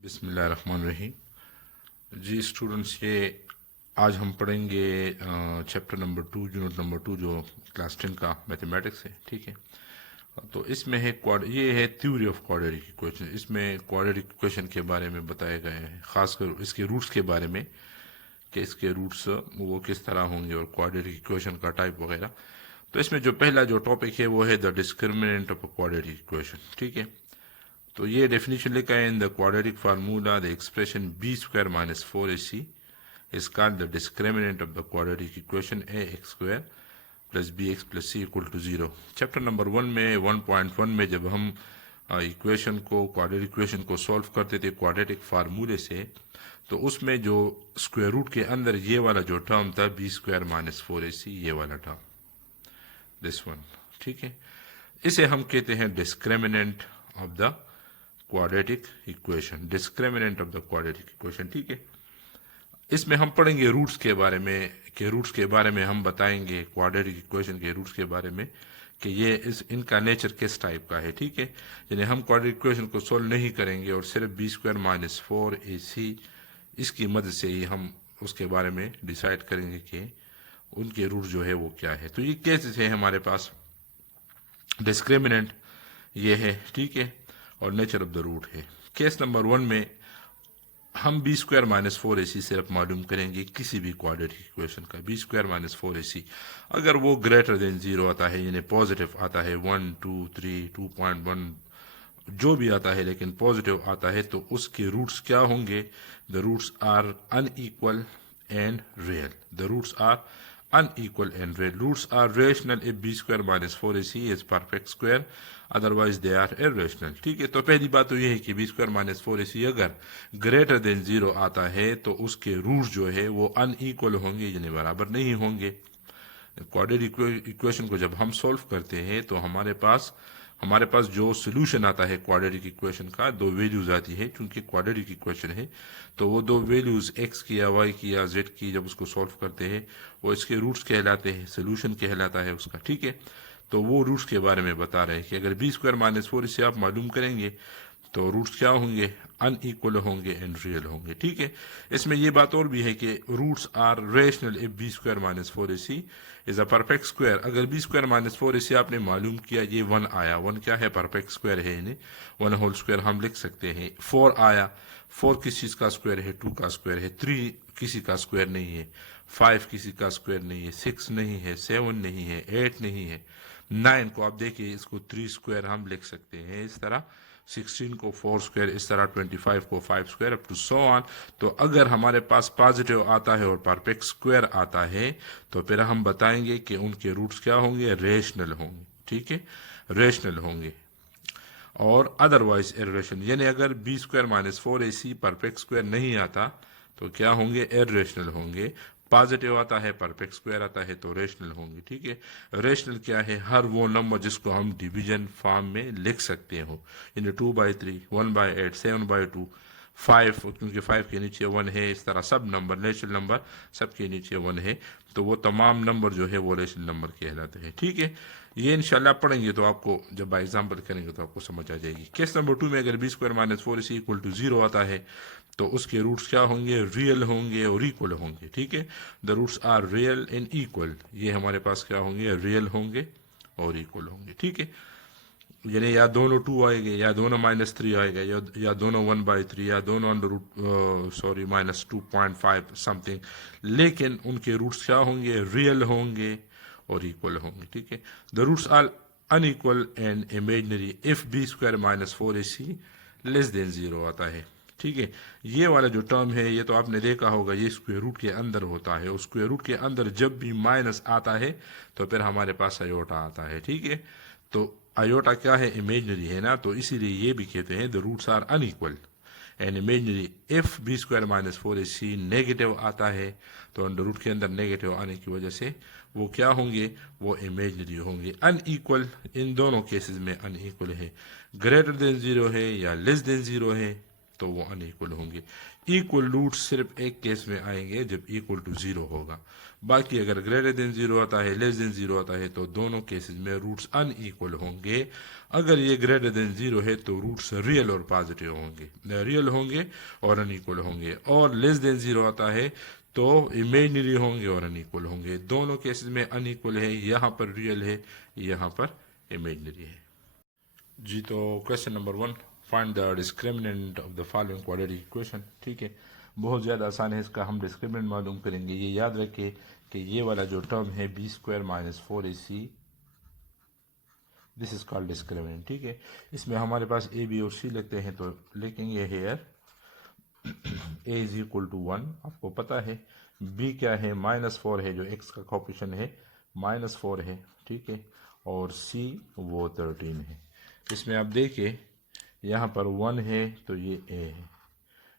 बिस्मिल्लाहिर्रहमानिर्रहीम। जी स्टूडेंट्स, ये आज हम पढ़ेंगे चैप्टर नंबर 2 यूनिट नंबर 2 जो क्लास 10 का मैथमेटिक्स है। ठीक है, तो इसमें है ये है थ्योरी ऑफ क्वाड्रेटिक इक्वेशन। इसमें क्वाड्रेटिक इक्वेशन के बारे में बताए गए हैं, खासकर इसके रूट्स के बारे में कि इसके रूट्स वो किस तरह होंगे और क्वाड्रेटिक इक्वेशन का टाइप वगैरह। तो इसमें जो पहला जो टॉपिक है वो है the discriminant of a quadratic equation. ठीक है, तो ये डेफिनेशन लिखा है in the quadratic formula the expression b square minus 4ac is called the discriminant of the quadratic equation ax square plus bx plus c equal to 0। Chapter number 1 में 1.1 में जब हम इक्वेशन को क्वाड्रेटिक इक्वेशन को solve करते थे quadratic फार्मूले से, तो उसमें जो स्क्वायर रूट के अंदर ये वाला जो टर्म था बी स्क्वायर माइनस 4ac, ये वाला टर्म, दिस वन। ठीक है, इसे हम कहते हैं discriminant of the quadratic equation, discriminant of the quadratic equation. ठीक है, इसमें हम पढ़ेंगे रूट्स के बारे में कि रूट्स के बारे में हम बताएंगे क्वाड्रेटिक इक्वेशन के रूट्स के बारे में कि ये इनका नेचर किस टाइप का है। ठीक है, यानी हम क्वाड्रेटिक इक्वेशन को सोल्व नहीं करेंगे और सिर्फ बी स्क्वायर माइनस 4ac इसकी मदद से ही हम उसके बारे में डिसाइड करेंगे कि उनके रूट जो है वो क्या है। तो ये केसेस है हमारे पास, डिस्क्रिमिनेंट ये है। ठीक है, और नेचर ऑफ द रूट है। केस नंबर 1 में हम बी स्क्वायर माइनस 4ac सिर्फ मालूम करेंगे किसी भी क्वाड्रेटिक इक्वेशन का, बी स्क्वायर माइनस 4ac अगर वो ग्रेटर देन 0 आता है, यानी पॉजिटिव आता है 1 2 3 2.1 जो भी आता है लेकिन पॉजिटिव आता है, तो उसके रूट्स क्या होंगे? The roots are unequal and real. The roots are unequal and real. Roots are rational if b square minus 4ac is perfect square, otherwise they are irrational। ठीक है, तो पहली बात तो ये है कि b square minus 4ac अगर ग्रेटर देन 0 आता है तो उसके रूट्स जो है वो अनइक्वल होंगे, यानी बराबर नहीं होंगे। क्वाड्रेटिक इक्वेशन को जब हम सॉल्व करते हैं तो हमारे पास जो सोल्यूशन आता है क्वाड्रेटिक इक्वेशन का, दो वैल्यूज आती है। क्योंकि क्वाड्रेटिक इक्वेशन है तो वो दो वैल्यूज x की या y की या z की जब उसको सॉल्व करते हैं वो इसके रूट्स कहलाते हैं, सोल्यूशन कहलाता है उसका। ठीक है, तो वो रूट्स के बारे में बता रहे हैं कि अगर बी स्क्वायर माइनस 4 इसे आप मालूम करेंगे तो रूट्स क्या होंगे? अनइक्वल होंगे एंड रियल होंगे। ठीक है, इसमें ये बात और भी है कि roots are rational if b square minus 4ac is a perfect square. अगर बी स्क्वायर माइनस 4ac आपने मालूम किया, ये 1 आया, 1 क्या है? परफेक्ट स्क्वायर है, यानी 1 होल स्क्वायर हम लिख सकते हैं। 4 आया, 4 किस चीज का स्क्वायर है? 2 का स्क्वायर है। 3 किसी का स्क्वायर नहीं है। 5 किसी का स्क्वायर नहीं है। 6 नहीं है। 7 नहीं है। 8 नहीं है। 9 को आप देखिए, इसको 3 स्क्वायर हम लिख सकते हैं इस तरह, 16 को 4 स्क्वायर इस तरह, 25 को 5 square, up to so on. तो अगर हमारे पास पॉजिटिव आता है और परफेक्ट स्क्वायर आता है तो फिर हम बताएंगे कि उनके रूट्स क्या होंगे? रेशनल होंगे। ठीक है, रेशनल होंगे और अदरवाइज इर्रेशनल। यानी अगर b square minus 4ac perfect square नहीं आता तो क्या होंगे? इर्रेशनल होंगे। पॉजिटिव आता है, परफेक्ट स्क्वायर आता है तो रेशनल होंगे। ठीक है, रेशनल क्या है? हर वो नंबर जिसको हम डिवीजन फॉर्म में लिख सकते हो, यानी 2/3, 1/8, 7/2, 5, क्योंकि 5 के नीचे 1 है, इस तरह सब नंबर नेचुरल नंबर सबके नीचे 1 है, तो वो तमाम नंबर जो है वो रेशनल नंबर कहलाते हैं। ठीक है, ये इंशाल्लाह पढ़ेंगे तो आपको, जब एग्जाम्पल करेंगे तो आपको समझ आ जाएगी। केस नंबर 2 में अगर b square minus 4ac equal to 0 आता है तो उसके रूट्स क्या होंगे? रियल होंगे और इक्वल होंगे। ठीक है, the roots are real and equal. ये हमारे पास क्या होंगे? रियल होंगे और इक्वल होंगे। ठीक है, यानी या दोनों 2 आएंगे, या दोनों -3 आएगा, या दोनों 1/3, या दोनों अंडर रूट सॉरी -2.5 समथिंग, लेकिन उनके रूट्स क्या होंगे? रियल होंगे और इक्वल होंगे। ठीक है, the roots are unequal and imaginary if b square minus 4ac less than 0 आता है। ठीक है, ये वाला जो टर्म है ये तो आपने देखा होगा, ये स्क्वायर रूट के अंदर होता है। उस स्क्वायर रूट के अंदर जब भी माइनस आता है तो फिर हमारे पास आयोटा आता है। ठीक है, तो आयोटा क्या है? इमेजनरी है ना, तो इसीलिए ये भी कहते हैं the roots are unequal and imaginary if b square minus 4ac negative आता है तो अंडर रूट के अंदर नेगेटिव आने की वजह से वो क्या होंगे? वो इमेजनरी होंगे। अनइक्वल इन दोनों केसेस में अनइक्वल है, ग्रेटर देन 0 है या लेस देन 0 है। तो वो अनइक्वल होंगे। इक्वल रूट सिर्फ एक केस में आएंगे जब इक्वल टू 0 होगा। बाकी अगर ग्रेटर देन 0 आता है, लेस देन 0 आता है, तो दोनों केसेस में रूट्स अनइक्वल होंगे। अगर ये ग्रेटर देन 0 है तो रूट्स रियल और पॉजिटिव होंगे, रियल होंगे और अनइक्वल होंगे। और लेस देन 0 आता है तो इमेजिनरी होंगे और अनइक्वल होंगे। दोनों केसेस में अनइक्वल है, यहाँ पर रियल है, यहाँ पर इमेजिनरी है। जी तो question number 1, find the discriminant of the following quadratic equation. ठीक है, बहुत ज़्यादा आसान है, इसका हम डिस्क्रिमिनेंट मालूम करेंगे। ये याद रखें कि ये वाला जो टर्म है b² - 4ac, this is called discriminant. ठीक है, इसमें हमारे पास a, b और c लगते हैं, तो लिखेंगे here a is equal to 1, आपको पता है। b क्या है, -4 है, जो x का कोएफिशिएंट है -4 है। ठीक है, और c वो 13 है। इसमें आप देखिए यहाँ पर 1 है तो ये a है,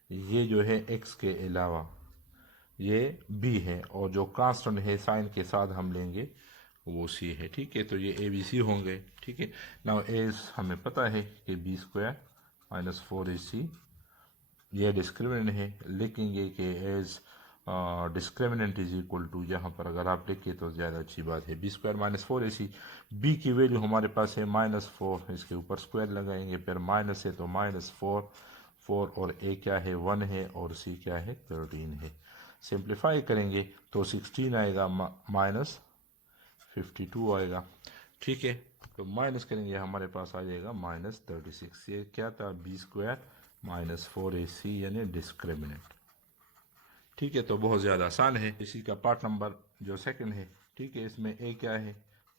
ये जो है x के अलावा ये b है, और जो कांस्टेंट है साइन के साथ हम लेंगे वो c है। ठीक है, तो ये a b c होंगे। ठीक है, नाउ एज हमें पता है कि b² - 4ac ये डिस्क्रिमिनेंट है। लिखेंगे कि as discriminant is equal to, यहाँ पर अगर आप लिखिए तो ज़्यादा अच्छी बात है, b² - 4ac। b की वैल्यू हमारे पास है -4, इसके ऊपर स्क्वायर लगाएंगे, फिर माइनस है तो -4 और a क्या है 1 है, और c क्या है 13 है। सिंप्लीफाई करेंगे तो 16 आएगा, -52 आएगा। ठीक है, तो माइनस करेंगे हमारे पास आ जाएगा -36। ये क्या था, b² - 4ac यानी डिस्क्रिमिनेंट। ठीक है, तो बहुत ज़्यादा आसान है। इसी का पार्ट नंबर जो सेकंड है, ठीक है, इसमें a क्या है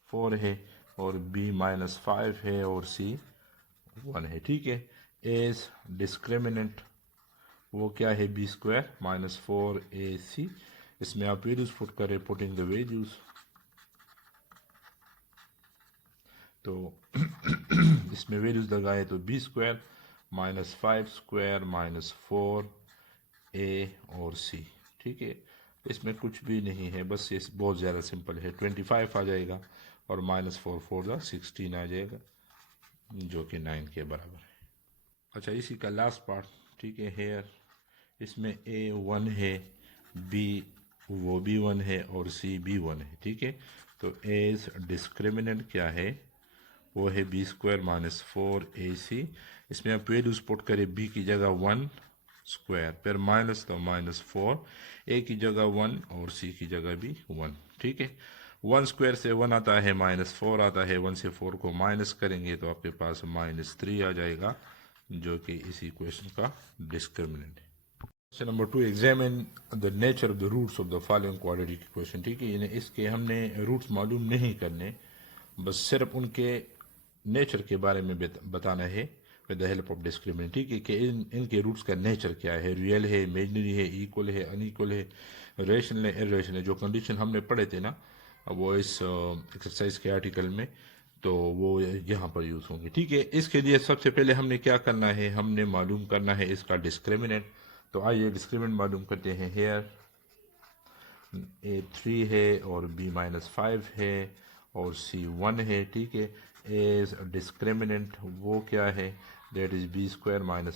4 है, और b -5 है, और c 1 है। ठीक है, एज डिस्क्रिमिनेंट वो क्या है, b² - 4ac। इसमें आप वैल्यूज पुट करें, पुटिंग द वैल्यूज, तो इसमें वैल्यूज लगाए तो b² - 5² - 4a और c। ठीक है, इसमें कुछ भी नहीं है, बस ये बहुत ज़्यादा सिंपल है। 25 आ जाएगा और -4 4 16 आ जाएगा, जो कि 9 के बराबर है। अच्छा, इसी का लास्ट पार्ट, ठीक है, हेयर इसमें a 1 है, b वो भी 1 है, और c भी 1 है। ठीक है, तो एज डिस्क्रिमिनेंट क्या है, वो है b² - 4ac। इसमें आप वैल्यूज पुट करें, b की जगह 1 स्क्वायर, फिर माइनस तो -4, a की जगह 1 और c की जगह भी 1। ठीक है, 1 स्क्वायर से 1 आता है, -4 आता है, 1 से 4 को माइनस करेंगे तो आपके पास -3 आ जाएगा, जो कि इस इक्वेशन का डिस्क्रिमिनेंट है। Question number 2, examine the nature of the roots of the following quadratic equation. ठीक है, यानी इसके हमने रूट्स मालूम नहीं करने, बस सिर्फ उनके नेचर के बारे में बताना है with the help of discriminant. ठीक है, कि इनके रूट्स का नेचर क्या है, रियल है, इमेजिनरी है, इक्वल है, अनइक्वल है, रेशनल है, इरेशनल है। जो कंडीशन हमने पढ़े थे ना वो इस एक्सरसाइज के आर्टिकल में, तो वो यहाँ पर यूज़ होंगे। ठीक है, इसके लिए सबसे पहले हमने क्या करना है, हमने मालूम करना है इसका डिस्क्रिमिनेंट। तो आइए डिस्क्रिमिनेंट मालूम करते हैं। हेयर a3 है और b -5 है और c 1 है। ठीक है, एज डिस्क्रिमिनेंट वो क्या है, दैट इज b² -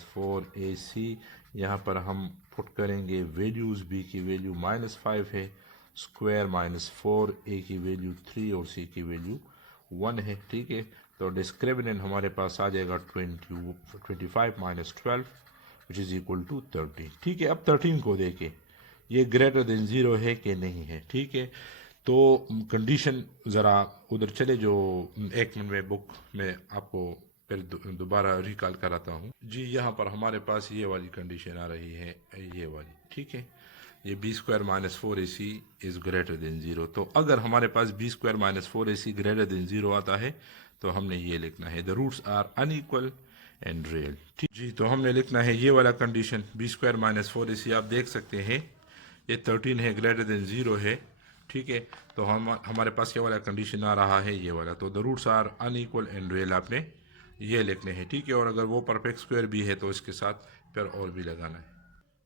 4ac। यहाँ पर हम पुट करेंगे वैल्यूज, b की वैल्यू -5 है, स्क्वायर -4, a की वैल्यू 3 और c की वैल्यू 1 है। ठीक है, तो डिस्क्रिमिनेंट हमारे पास आ जाएगा 25 - 12 विच इज इक्वल टू 13। ठीक है, अब 13 को देखें, ये ग्रेटर देन 0 है कि नहीं है। ठीक है, तो कंडीशन ज़रा उधर चले, जो एक मिनट में बुक में आपको फिर दोबारा रिकॉल कराता हूँ। जी, यहाँ पर हमारे पास ये वाली कंडीशन आ रही है, ये वाली। ठीक है, ये b² - 4ac is greater than 0। तो अगर हमारे पास b² - 4ac ग्रेटर देन 0 आता है तो हमने ये लिखना है, the roots are unequal and real. ठीक जी, तो हमने लिखना है ये वाला कंडीशन, b² - 4ac आप देख सकते हैं ये 13 है, ग्रेटर देन 0 है। ठीक है, तो हमारे पास ये वाला कंडीशन आ रहा है, ये वाला, तो the roots are unequal and real आपने ये लिखने हैं। ठीक है, और अगर वो परफेक्ट स्क्वायर भी है तो इसके साथ फिर और भी लगाना है।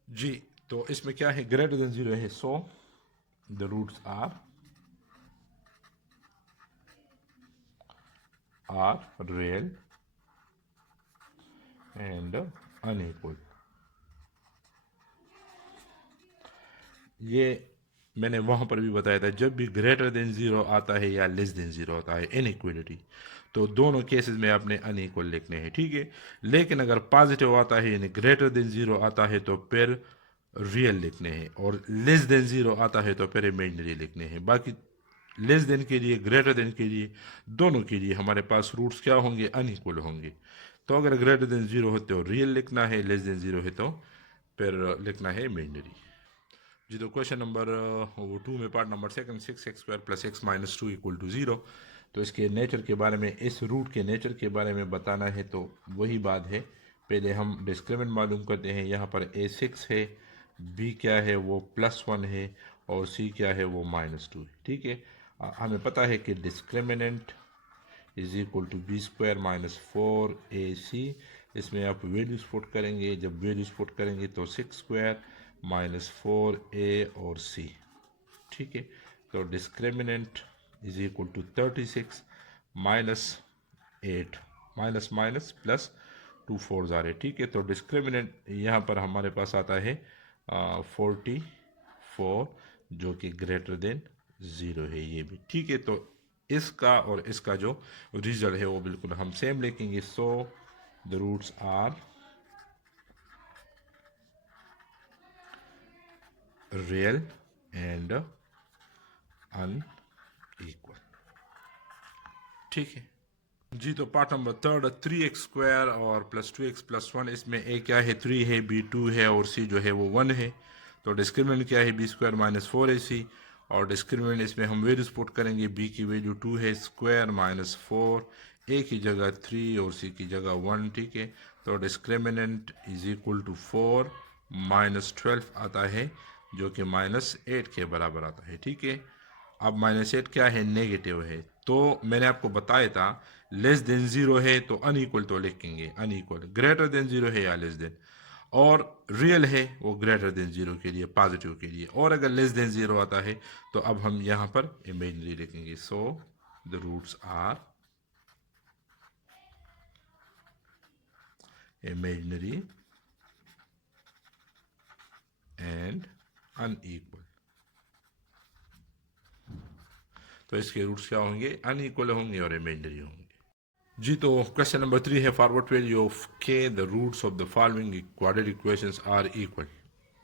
जी, तो इसमें क्या है, ग्रेटर देन 0 है, so the roots are real and unequal. ये मैंने वहाँ पर भी बताया था, जब भी ग्रेटर देन ज़ीरो आता है या लेस देन ज़ीरो आता है इनइक्वलिटी, तो दोनों केसेस में आपने अनइक्वल लिखने हैं, ठीक है। लेकिन अगर पॉजिटिव आता है यानी ग्रेटर देन ज़ीरो आता है तो फिर रियल लिखने हैं, और लेस देन ज़ीरो आता है तो फिर इमेजिनरी लिखने हैं। बाकी लेस देन के लिए, ग्रेटर देन के लिए, दोनों के लिए हमारे पास रूट्स क्या होंगे, अनइक्वल होंगे। तो अगर ग्रेटर देन ज़ीरो हो तो रियल लिखना है, लेस देन ज़ीरो है तो फिर लिखना है इमेजिनरी। जी, तो क्वेश्चन नंबर वो 2 में part number second, 6x² + x - 2 = 0। तो इसके नेचर के बारे में, इस रूट के नेचर के बारे में बताना है। तो वही बात है, पहले हम डिस्क्रिमिनेंट मालूम करते हैं। यहाँ पर a 6 है, b क्या है वो +1 है, और c क्या है वो -2 है, ठीक है। हमें पता है कि डिस्क्रिमिनेंट = b² - 4ac। इसमें आप वैल्यूज पुट करेंगे, जब वैल्यूज पुट करेंगे तो 6² - 4a और c, ठीक है। तो डिस्क्रिमिनेंट = 36 - 8 माइनस प्लस 2 4 आ रहे, ठीक है। तो डिस्क्रिमिनेंट यहाँ पर हमारे पास आता है 44, जो कि ग्रेटर देन 0 है, ये भी ठीक है। तो इसका और इसका जो रिजल्ट है वो बिल्कुल हम सेम लिखेंगे। So the roots are real and unequal, ठीक है जी। तो पार्ट नंबर थर्ड, 3x² और +2x + 1। इसमें a क्या है, 3 है, b 2 है, और c जो है वो 1 है। तो डिस्क्रिमिनेंट क्या है, b² - 4ac। और डिस्क्रिमिनेंट इसमें हम वैल्यूज पुट करेंगे, b की वैल्यू 2 है, स्क्वायर -4, a की जगह 3 और c की जगह 1, ठीक है। तो डिस्क्रिमिनेंट = 4 - 12 आता है, जो कि -8 के बराबर आता है, ठीक है। अब -8 क्या है, नेगेटिव है। तो मैंने आपको बताया था, लेस देन 0 है तो अनइक्वल तो लिखेंगे अनइक्वल, ग्रेटर देन 0 है या लेस देन, और रियल है वो ग्रेटर देन 0 के लिए, पॉजिटिव के लिए। और अगर लेस देन 0 आता है तो अब हम यहाँ पर इमेजिनरी लिखेंगे। So the roots are imaginary and unequal. तो इसके रूट्स क्या होंगे, अनइक्वल होंगे और इमेजिनरी होंगे। जी, तो क्वेश्चन नंबर 3 है, forward value of k, the roots of the following quadratic equations are equal,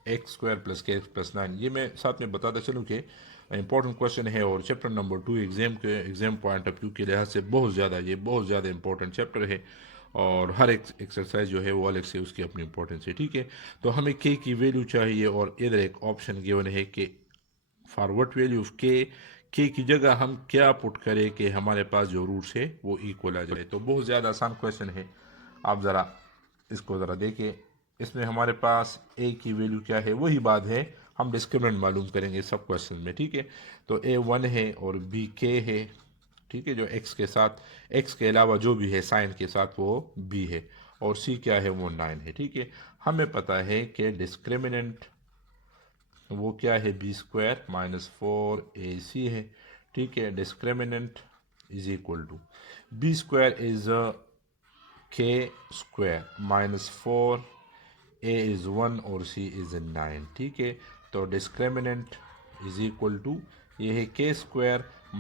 x² + kx + 9। ये मैं साथ में बताता चलूँ कि इंपॉर्टेंट क्वेश्चन है, और chapter number 2 exam point of view के लिहाज से बहुत ज़्यादा इंपॉर्टेंट चैप्टर है, और हर एक एक्सरसाइज जो है वो अलग से उसकी अपनी इंपॉर्टेंस है, ठीक है। तो हमें k की वैल्यू चाहिए, और इधर एक ऑप्शन गिवन है कि फॉरवर्ड वैल्यू ऑफ के की जगह हम क्या पुट करें कि हमारे पास जो रूट्स है वो इक्वल आ जाए। तो बहुत ज़्यादा आसान क्वेश्चन है, आप ज़रा इसको ज़रा देखिए। इसमें हमारे पास ए की वैल्यू क्या है, वही बात है, हम डिस्क्रिमिनेंट मालूम करेंगे सब क्वेश्चन में, ठीक है। तो a 1 है और b k है, ठीक है, जो x के साथ, x के अलावा जो भी है साइन के साथ वो b है, और c क्या है वो 9 है, ठीक है। हमें पता है कि डिस्क्रिमिनेंट वो क्या है, b² - 4ac है, ठीक है। Discriminant = b² is k² - 4, a is 1 और c इज 9, ठीक है। तो डिस्क्रिमिनेंट = ये है k² -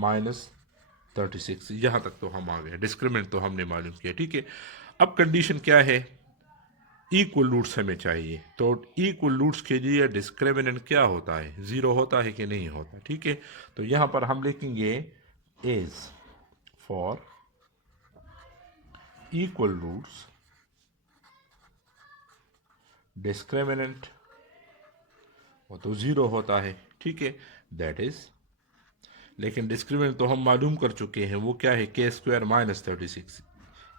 36। यहाँ तक तो हम आ गए, डिस्क्रिमिनेंट तो हमने मालूम किया, ठीक है। अब कंडीशन क्या है, इक्वल रूट्स हमें चाहिए। तो इक्वल रूट्स के लिए डिस्क्रिमिनेंट क्या होता है, 0 होता है कि नहीं होता, ठीक है। तो यहाँ पर हम लिखेंगे is for equal roots discriminant, वो तो 0 होता है, ठीक है, दैट इज। लेकिन डिस्क्रिमिनेंट तो हम मालूम कर चुके हैं, वो क्या है, k² - 36,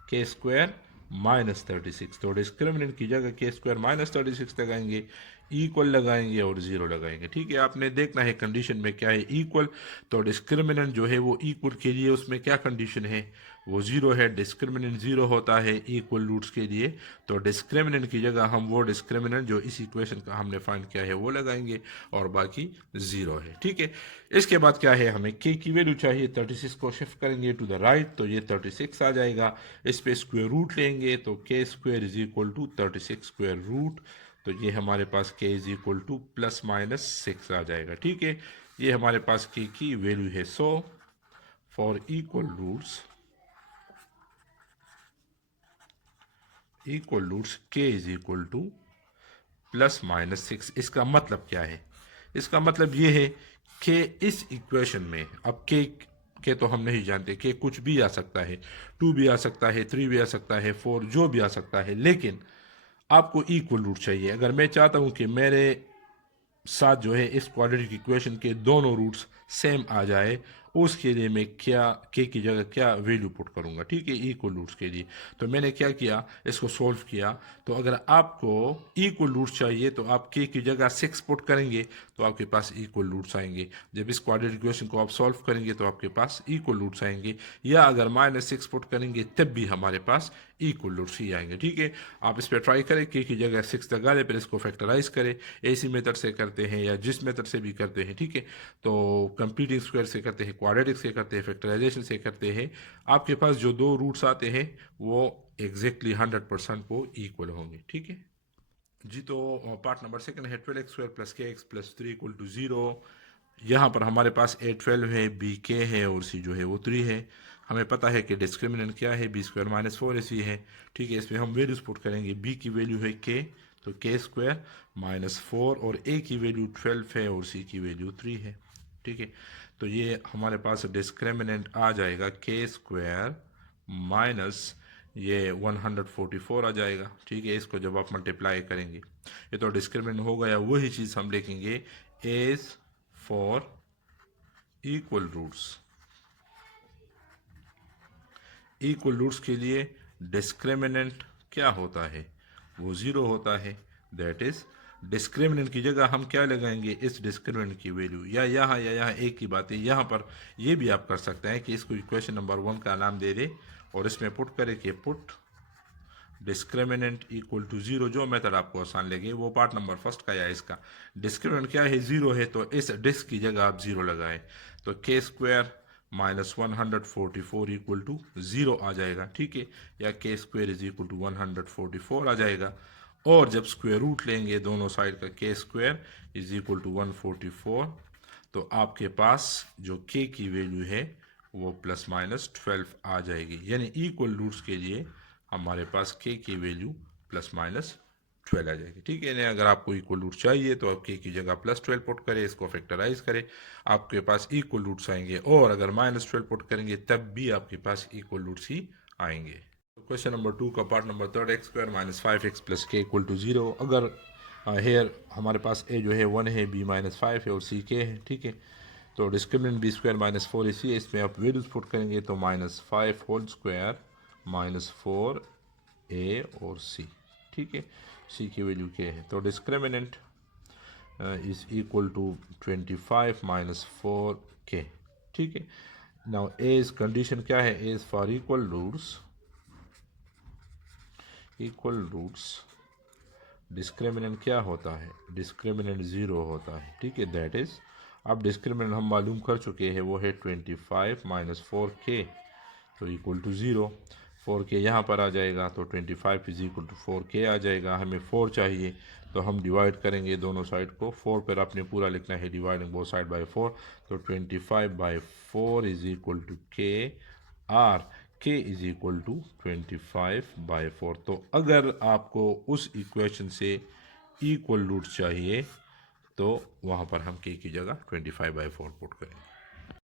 k² - 36। तो डिस्क्रिमिनेंट की जगह k² - 36 लगाएंगे, इक्वल लगाएंगे और 0 लगाएंगे, ठीक है। आपने देखना है कंडीशन में क्या है, इक्वल। तो डिस्क्रिमिनेंट जो है वो इक्वल के लिए उसमें क्या कंडीशन है, वो 0 है। डिस्क्रिमिनेंट 0 होता है इक्वल रूट्स के लिए, तो डिस्क्रिमिनेंट की जगह हम वो डिस्क्रिमिनेंट जो इस इक्वेशन का हमने फाइंड किया है वो लगाएंगे, और बाकी 0 है, ठीक है। इसके बाद क्या है, हमें k की वैल्यू चाहिए, 36 को शिफ्ट करेंगे टू द राइट, तो ये 36 आ जाएगा। इस पे स्क्वायर रूट लेंगे, तो k² = 36 स्क्वायर रूट तो ये हमारे पास k is equal to plus minus 6 आ जाएगा। ठीक है, ये हमारे पास k की वैल्यू है। So for equal roots k is equal to plus minus 6। इसका मतलब क्या है? इसका मतलब ये है कि इस इक्वेशन में अब के तो हम नहीं जानते, कि कुछ भी आ सकता है, 2 भी आ सकता है, 3 भी आ सकता है, 4 जो भी आ सकता है, लेकिन आपको इक्वल रूट चाहिए। अगर मैं चाहता हूं कि मेरे साथ जो है इस क्वाड्रेटिक इक्वेशन के दोनों रूट्स सेम आ जाए, उसके लिए मैं क्या के की जगह क्या वैल्यू पुट करूंगा? ठीक है, इक्वल रूट्स के लिए। तो मैंने क्या किया, इसको सोल्व किया। तो अगर आपको इक्वल रूट्स चाहिए तो आप के की जगह 6 पुट करेंगे तो आपके पास इक्वल रूट्स आएंगे। जब इस क्वाड्रेटिक इक्वेशन को आप सॉल्व करेंगे तो आपके पास इक्वल रूट्स आएंगे, या अगर -6 पुट करेंगे तब भी हमारे पास इक्वल रूट्स ही आएंगे। ठीक है, आप इस पर ट्राई करें, के की जगह 6 लगा दें, फिर इसको फैक्टराइज करें। ऐसी मेथड से करते हैं या जिस मेथड से भी करते हैं, ठीक है। तो कंप्लीटिंग स्क्वायर से करते हैं, क्वाड्रेटिक से करते हैं, फैक्टराइजेशन से करते हैं, आपके पास जो दो रूट्स आते हैं वो एग्जैक्टली 100% वो इक्वल होंगे। ठीक है जी। तो पार्ट नंबर सेकंड है 12x² plus kx plus 3 equal to 0। यहाँ पर हमारे पास a12 है, bk है और c जो है वो 3 है। हमें पता है कि डिस्क्रिमिनेंट क्या है, b² माइनस 4ac है। ठीक है, इसमें हम वैल्यूज पुट करेंगे। b की वैल्यू है k, तो k² माइनस 4, और a की वैल्यू 12 है और c की वैल्यू 3 है। ठीक है, तो ये हमारे पास डिस्क्रिमिनेंट आ जाएगा k² माइनस ये 144 आ जाएगा। ठीक है, इसको जब आप मल्टीप्लाई करेंगे, ये तो डिस्क्रिमिनेंट हो गया। वही चीज़ हम लिखेंगे as for equal roots. Equal roots के लिए डिस्क्रिमिनेंट क्या होता है? वो 0 होता है। दैट इज डिस्क्रिमिनेंट की जगह हम क्या लगाएंगे? इस डिस्क्रिमिनेंट की वैल्यू, या यहाँ एक ही बात है। यहाँ पर ये भी आप कर सकते हैं कि इसको इक्वेशन नंबर 1 का नाम दे दे और इसमें पुट करें कि पुट डिस्क्रिमिनेंट इक्वल टू 0। जो मेथड आपको आसान लगे, वो पार्ट नंबर फर्स्ट का या इसका। डिस्क्रिमिनेंट क्या है? 0 है, तो इस डिस्क की जगह आप 0 लगाएं, तो k² माइनस 144 इक्वल टू 0 आ जाएगा। ठीक है, या k² इज इक्वल टू 144 आ जाएगा। और जब स्क्वायर रूट लेंगे दोनों साइड का, k² इज इक्वल टू 144, तो आपके पास जो k की वैल्यू है वो प्लस माइनस 12 आ जाएगी। यानी इक्वल रूट्स के लिए हमारे पास k की वैल्यू प्लस माइनस 12 आ जाएगी। ठीक है, अगर आपको इक्वल रूट चाहिए तो आप k की जगह प्लस 12 पुट करें, इसको फैक्टराइज करें, आपके पास इक्वल रूट्स आएंगे। और अगर -12 पुट करेंगे तब भी आपके पास इक्वल रूट्स ही आएंगे। क्वेश्चन नंबर 2 का part number 3, x² minus 5x plus k equal to 0। अगर हेयर हमारे पास a जो है 1 है, b माइनस 5 है और c k है। ठीक है, तो डिस्क्रिमिनेंट b² माइनस 4ac है, इसमें आप वैल्यूज पुट करेंगे तो -5 होल स्क्वायर माइनस 4a और c। ठीक है, c की वैल्यू क्या है? तो discriminant is equal to 25 minus 4k। ठीक है, नाउ एज कंडीशन क्या है? As for equal roots discriminant क्या होता है? डिस्क्रिमिनेंट 0 होता है। ठीक है, दैट इज, अब डिस्क्रिमिनेंट हम मालूम कर चुके हैं, वो है 25 माइनस 4k, तो इक्वल टू 0। 4k यहाँ पर आ जाएगा, तो 25 इज इक्वल टू 4k आ जाएगा। हमें 4 चाहिए, तो हम डिवाइड करेंगे दोनों साइड को। 4 पर आपने पूरा लिखना है, डिवाइडिंग बोथ साइड बाय 4, तो 25/4 is equal to k, or k is equal to 25/4। तो अगर आपको उस इक्वेशन से इक्वल रूट चाहिए तो वहाँ पर हम k की जगह 25/4 पुट करेंगे।